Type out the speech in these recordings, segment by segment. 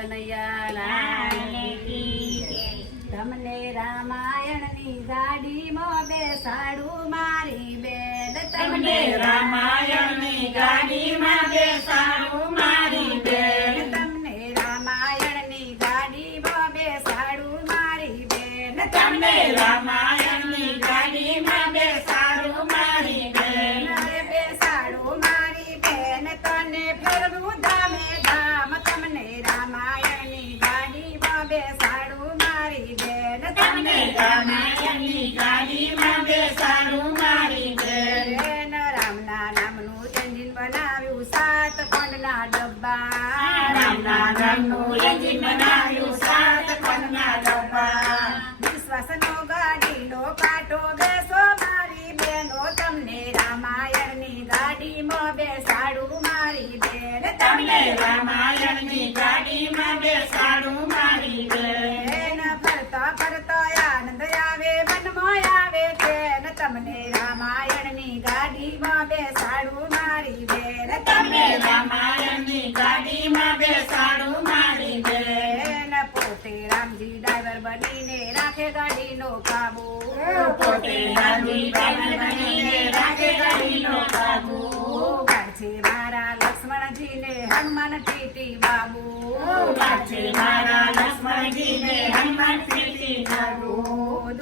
કનૈયા લાલ કી. તમને રામાયણની ગાડીમાં બેસાડું મારી બેન. તમને રામાયણની ગાડીમાં બેસાડું મારી બેન. તમને રામાયણની ગાડીમાં બેસાડું મારી બેન. તમને રામાયણની ગાડીમાં બેસાડું મારી બેન. અરે બેસાડું મારી બેન, તને ફેરવું ધામે ધામ. તમને રામાયણની ગાડીમાં બેસાડું મારી બેન. તમને રામાયણની ગાડીમાં બેસાડું મારી બેન. બેન રામના નામનું એન્જિન બનાવ્યું, 7 ખંડના ડબ્બા. રામના નામનું એન્જિન બનાવ્યું, 7 ખંડના ડબ્બા. વિશ્વાસનો ગાડીનો કાંટો બેસો મારી બેનો. તમને રામાયણની ગાડીમાં બેસાડું મારી બેન. તમને રામાયણની ગાડીમાં બેસાડું મારી બેન. બેન ફરતા ફરતા આનંદ આવે, મનમાં આવે બેન. તમને રામાયણની ગાડીમાં બેસાડું મારી બેન. તમને રામાયણની ગાડીમાં બેસાડું મારી બેન. બેન પોતે રામજી ડ્રાઈવર બનીને રાખે ગાડીનો કાબુ. પોતે રામજી ડ્રાઈવર બનીને રાખે ગાડીનો કાબુ. ગાડ છે મારા લક્ષ્મણજીને હનુમાન ટીટી બાબુ. ગાડ છે મારા લક્ષ્મણજીને હનુમાન ટીટી બાબુ.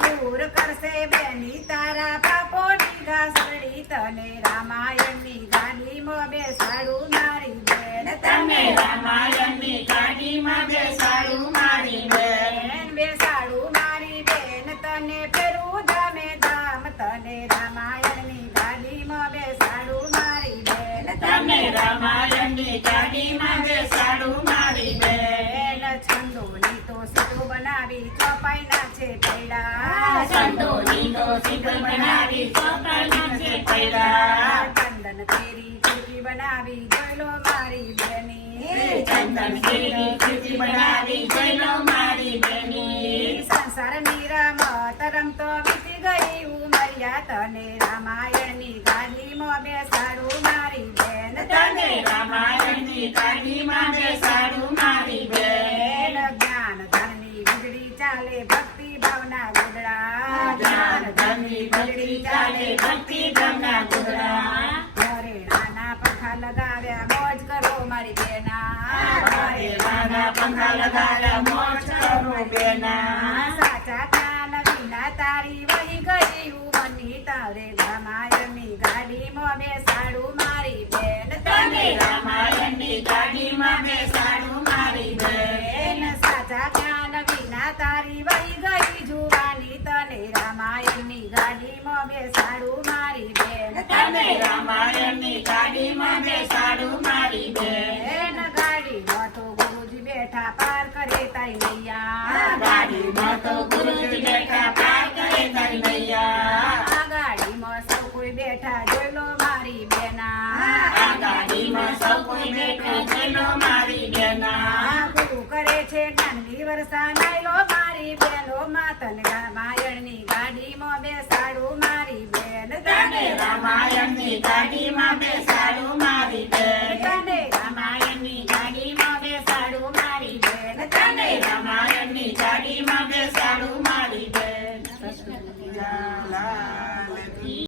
દૂર કરશે બેની તારા પાપોની ઘાસડી. તને રામાયણની ગાડીમાં બેસાડું મારી બેન. તમને રામાયણની ગાડીમાં બેસાડું મારી બેન. બેન બેસાડું મારી બેન, તને ફેરવું ધામે ધામ. તને રામાયણની ગાડીમાં બેસાડું મારી બેન. તમને રામાયણની ગાડીમાં બેસાડું મારી બેન. છંદોની તો સીધો બનાવી, ચોપાઈના છે પૈડા. સંતોની તો સિદ્ધ બનાવી, ચોપાઈના છે પૈડા. ચંદન કેરી ખીચી બનાવી, જોઈ લો મારી બેની. ચંદન કેરી ખીચી બનાવી, જોઈ લો મારી બેની. સંસારની રમત રમતો વીતી ગઈ ઉમરિયા. તને રામાયણની ગાડીમાં બેસાડું મારી બેન. તને રામાયણની ગાડીમાં બેસાડું મારી બેન. જ્ઞાન ધનની વીજળી ચાલે, ભક્તિ ભાવના ગોદડા. જ્ઞાન ધનની વીજળી ચાલે, ભક્તિ ધનના ગોદડા. ઘરેણાના પંખા લગાવ્યા, મોજ કરો મારી બેના. ઘરેણાના પંખા લગાવ્યા, મોજ કરો બેના. સાચા જ્ઞાન વિના તારી વહી ગઈ ઉંમરની. તારે રામાયણની ગાડીમાં બેસાડું મારી બેન. તને રામાયણની ગાડીમાં બેસાડું મારી બેન. બેન સાચા જ્ઞાન વિના તારી વહી ગઈ જુવાની. તને રામાયણની ગાડીમાં બેસાડું મારી બેન. તને રામાયણની ગાડીમાં બેસાડું મારી બેન. બેન ગાડીમાં તો ગુરુજી બેઠા, પાર કરે તારી નૈયા. ગાડીમાં તો ગુરુજી બેઠા, પાર કરે તારી નૈયા. આ ગાડીમાં સૌ કોઈ બેઠા, જોઈ લો મારી બેના. આ ગાડીમાં સૌ કોઈ બેઠા, જોઈ લો મારી બેના. આ ગુરુ કરે છે જ્ઞાનની વર્ષા, નાઈ લો મારી બેનો. માતન રામાયણની ગાડીમાં બેસાડું મારી બેન. તને રામાયણની ગાડી